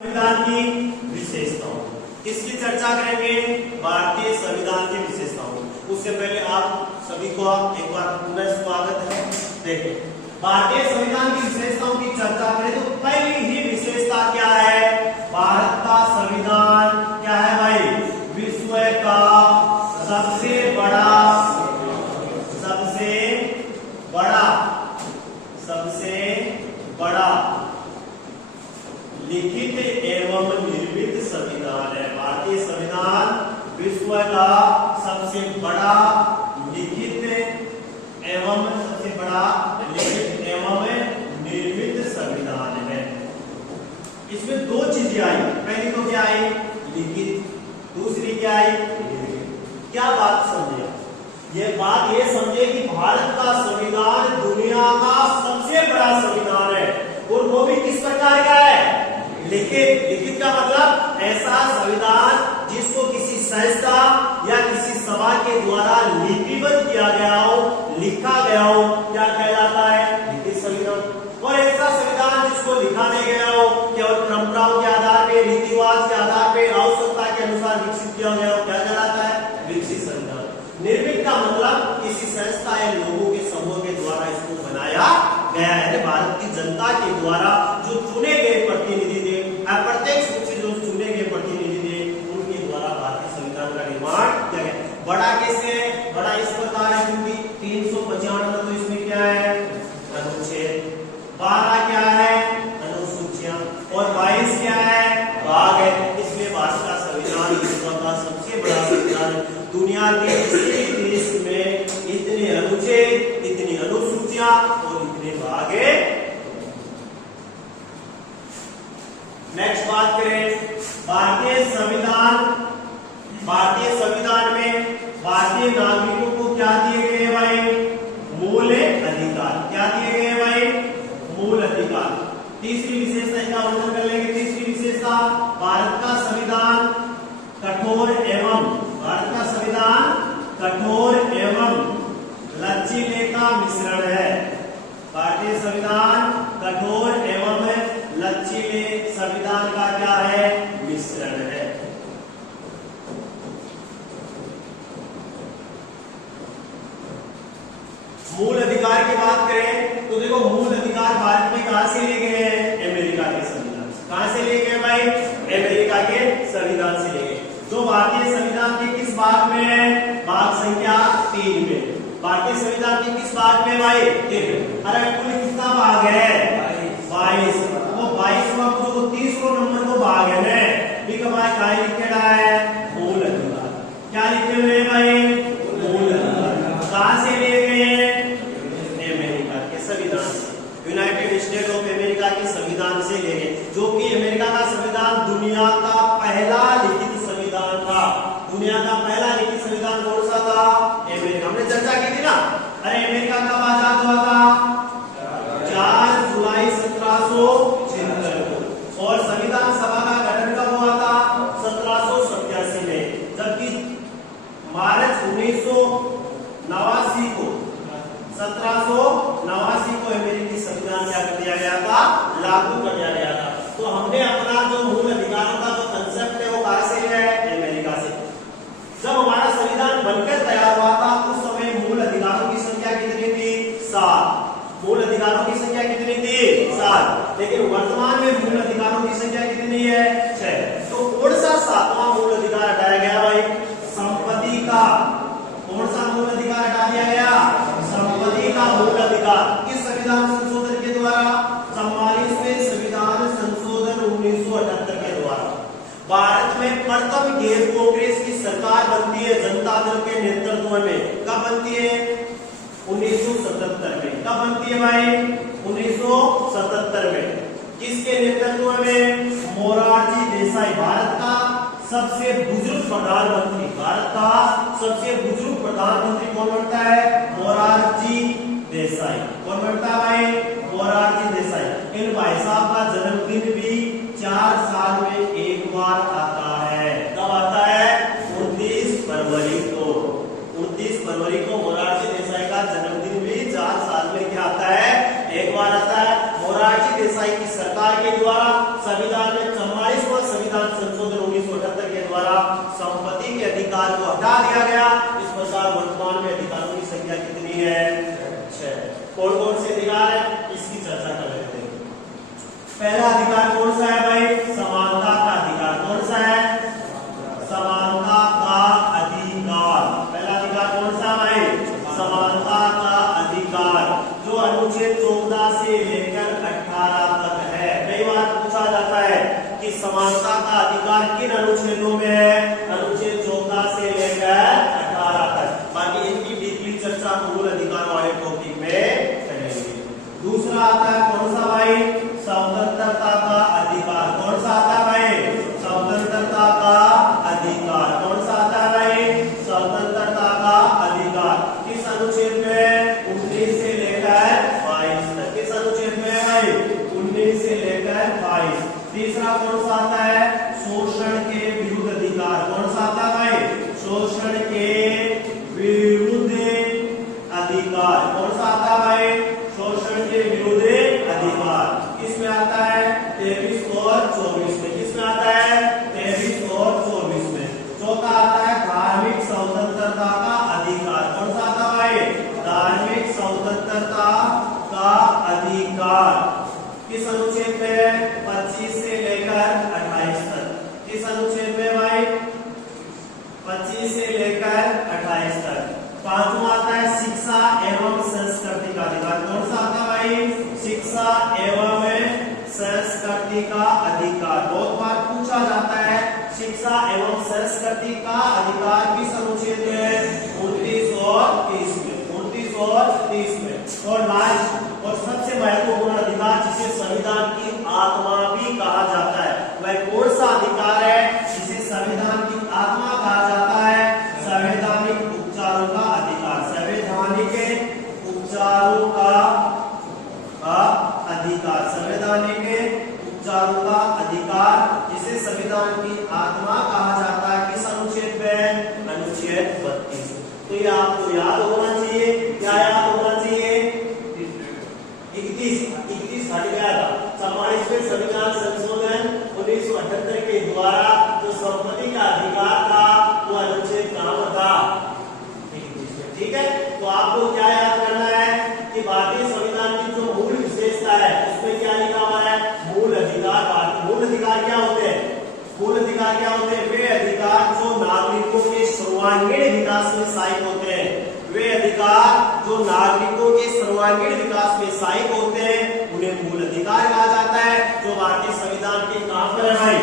संविधान की विशेषताओं, किसकी चर्चा करेंगे? भारतीय संविधान की विशेषताओं। उससे पहले आप सभी को एक बार पुनः स्वागत है। देखिए, भारतीय संविधान की विशेषताओं की चर्चा करें तो पहली ही विशेषता क्या है? भारत का संविधान क्या है भाई? विश्व का सबसे बड़ा लिखित एवं निर्मित संविधान है। भारतीय संविधान विश्व का सबसे बड़ा लिखित एवं निर्मित संविधान है। इसमें दो चीजें आई। पहली तो क्या आई? लिखित। दूसरी क्या आई? क्या बात समझे? ये बात ये समझे कि भारत का संविधान दुनिया का सबसे बड़ा संविधान है, और वो भी किस प्रकार का है? लिखित। लिखित का मतलब ऐसा संविधान जिसको किसी संस्था या किसी सभा के द्वारा लिपिबद्ध किया गया हो, लिखा गया हो, क्या कहलाता है? लिखित संविधान। और ऐसा संविधान जिसको लिखा नहीं गया हो, केवल परंपराओं के आधार पे, रीति रिवाज के आधार पे, आवश्यकता के अनुसार विकसित किया गया हो, क्या कहलाता है? विकसित संविधान। निर्मित का मतलब किसी संस्था या लोगों के समूह के द्वारा इसको बनाया गया है। भारत की जनता के द्वारा जो चुने गए प्रतिनिधि थे, अप्रत्यक्ष रूप से जो चुने गए प्रतिनिधि थे, उनके द्वारा भारतीय संविधान का निर्माण किया गया। बड़ा कैसे है? बड़ा इस प्रकार है क्योंकि 395 तो इसमें क्या है? अनुच्छेद। 12 क्या है? अनुसूचियां। और 22 क्या है? भाग है। इसलिए भारत का संविधान विश्व का सबसे बड़ा संविधान है। दुनिया के किसी देश में इतने अनुच्छेद, इतनी अनुसूचियां और इतने भाग है। नेक्स्ट बात करें भारतीय संविधान में भारतीय नागरिकों को क्या दिए गए भाई? मूल अधिकार। क्या दिए गए भाई? मूल अधिकार। तीसरी विशेषता इसका वर्णन कर लेंगे। तीसरी विशेषता, भारत का संविधान कठोर एवं लचीले का मिश्रण है। भारतीय संविधान कठोर एवं लचीले संविधान का क्या है? मिश्रण है। मूल अधिकार की बात करें तो देखो, मूल अधिकार भारत में कहां से लिए गए हैं? अमेरिका के संविधान से। कहां से लिए गए भाई? अमेरिका के संविधान से लिए गए। जो भारतीय संविधान के किस भाग में है? भाग संख्या 3 में। भारतीय संविधान के किस भाग में भाई? 3। अरे कुल कितना भाग है? 22। वो 22वां जो 30वां नंबर को भाग है ना, ठीक है भाई, क्या लिखे रहा है? मूल अधिकार। क्या लिखे हुए हैं भाई? मूल अधिकार। कहां से लिए गए? अमेरिका के संविधान से। यूनाइटेड स्टेट ऑफ अमेरिका के संविधान से लिए गए, जो कि अमेरिका का संविधान दुनिया का पहला लिखित संविधान था। दुनिया का पहला लिखित संविधान कौन सा था? अमेरिका। हमने चर्चा की थी ना। अरे अमेरिका कब आजाद हुआ था? 4 जुलाई 1776 को। और संविधान सभा का गठन कब हुआ था? 1787 में। जबकि मार्च 1989 को 1789 को अमेरिकी संविधान क्या कर दिया गया था? लागू कर दिया गया था। तो हमने अपना जो मूल अधिकारों का जो कंसेप्ट है वो कहां से लिया है? अमेरिका से। जब हमारा संविधान बनकर तैयार हुआ था उस समय मूल अधिकारों की संख्या कितनी थी? 7। मूल अधिकारों की संख्या कितनी थी? 7। लेकिन वर्तमान में मूल अधिकारों की संख्या कितनी है? 6। तो कौन सा 7वां मूल अधिकार हटाया गया भाई? संपत्ति का। कौन सा मूल अधिकार हटा दिया गया? संपत्ति का मूल अधिकार। किस संविधान संशोधन के द्वारा? 44वें संविधान संशोधन 1978 के द्वारा। भारत में प्रथम गैर कांग्रेस की सरकार बनती है जनता दल के नेतृत्व में। कब बनती है? 1977 में। कब बनती है भाई? 1977 में। किसके नेतृत्व में? मोरारजी देसाई। भारत का सबसे बुजुर्ग प्रधानमंत्री। भारत का सबसे बुजुर्ग प्रधानमंत्री कौन बनता है? मोरारजी देसाई। कौन बनता है भाई? मोरारजी देसाई। इन भाई साहब का जन्मदिन भी 4 साल में एक बार आता है। कब आता है? 29 फरवरी को। 29 फरवरी को मोरारजी देसाई का जन्मदिन भी 4 साल में क्या आता है? एक बार आता है। मोरारजी देसाई की सरकार के द्वारा संविधान में 44 कि समानता का अधिकार किन अनुच्छेदों में है? अनुच्छेद 14 से लेकर 18 तक। बाकी इनकी डीपली चर्चा मूल अधिकार वाले टॉपिक में करेंगे। दूसरा आता है कौन सा भाई? स्वतंत्रता का अधिकार। कौन सा आता है भाई? स्वतंत्रता का अधिकार। कौन सा आता है भाई? स्वतंत्रता का अधिकार। किस अनुच्छेद में? 19 से लेकर 22 तक। किस अनुच्छेद में भाई? 19 से लेकर 22। तीसरा कौन सा आता है? शोषण के विरुद्ध अधिकार। कौन सा आता है भाई? शोषण के विरुद्ध अधिकार। कौन सा आता है भाई? शोषण के विरुद्ध अधिकार। किसमें आता है? 23 और 24 में। किसमें आता है? 23 और 24 में। चौथा आता है धार्मिक स्वतंत्रता का अधिकार। कौन सा आता है भाई? धार्मिक स्वतंत्रता का अधिकार। किस अनुच्छेद में? 25 से लेकर 28 तक। किस अनुच्छेद में भाई? 25 से लेकर 28 तक। पांचवा आता है शिक्षा एवं संस्कृति का अधिकार। कौन सा आता है भाई? शिक्षा एवं संस्कृति का अधिकार। बहुत बार पूछा जाता है शिक्षा एवं संस्कृति का अधिकार किस अनुच्छेद में? 29 और 30 में। 29 और 30 में। और लास्ट और सबसे महत्वपूर्ण अधिकार जिसे संविधान की आत्मा भी कहा जाता है, वह कौन सा अधिकार है जिसे संविधान की आत्मा कहा जाता है? संवैधानिक उपचारों का अधिकार। संवैधानिक उपचारों का अधिकार। संवैधानिक उपचारों का अधिकार जिसे संविधान की आत्मा कहा जाता है। किस अनुच्छेद में? अनुच्छेद 32। तो ये आपको याद होना चाहिए। क्या याद होना चाहिए? 31 हट गया था। 44वें संविधान संशोधन 1978 के द्वारा जो संपत्ति का अधिकार था वो अनुच्छेद कहां पर था? 31 में। ठीक है, तो आपको क्या याद करना है कि भारतीय संविधान की जो मूल विशेषता है उसमें क्या लिखा हुआ है? मूल अधिकार। मूल अधिकार क्या होते हैं? मूल अधिकार क्या होते हैं? वे अधिकार जो नागरिकों के सर्वांगीण विकास में सहायक होते हैं। वे अधिकार जो नागरिकों के सर्वांगीण विकास में सहायक होते हैं उन्हें मूल अधिकार कहा जाता है। जो भारतीय संविधान के कहां पर है भाई?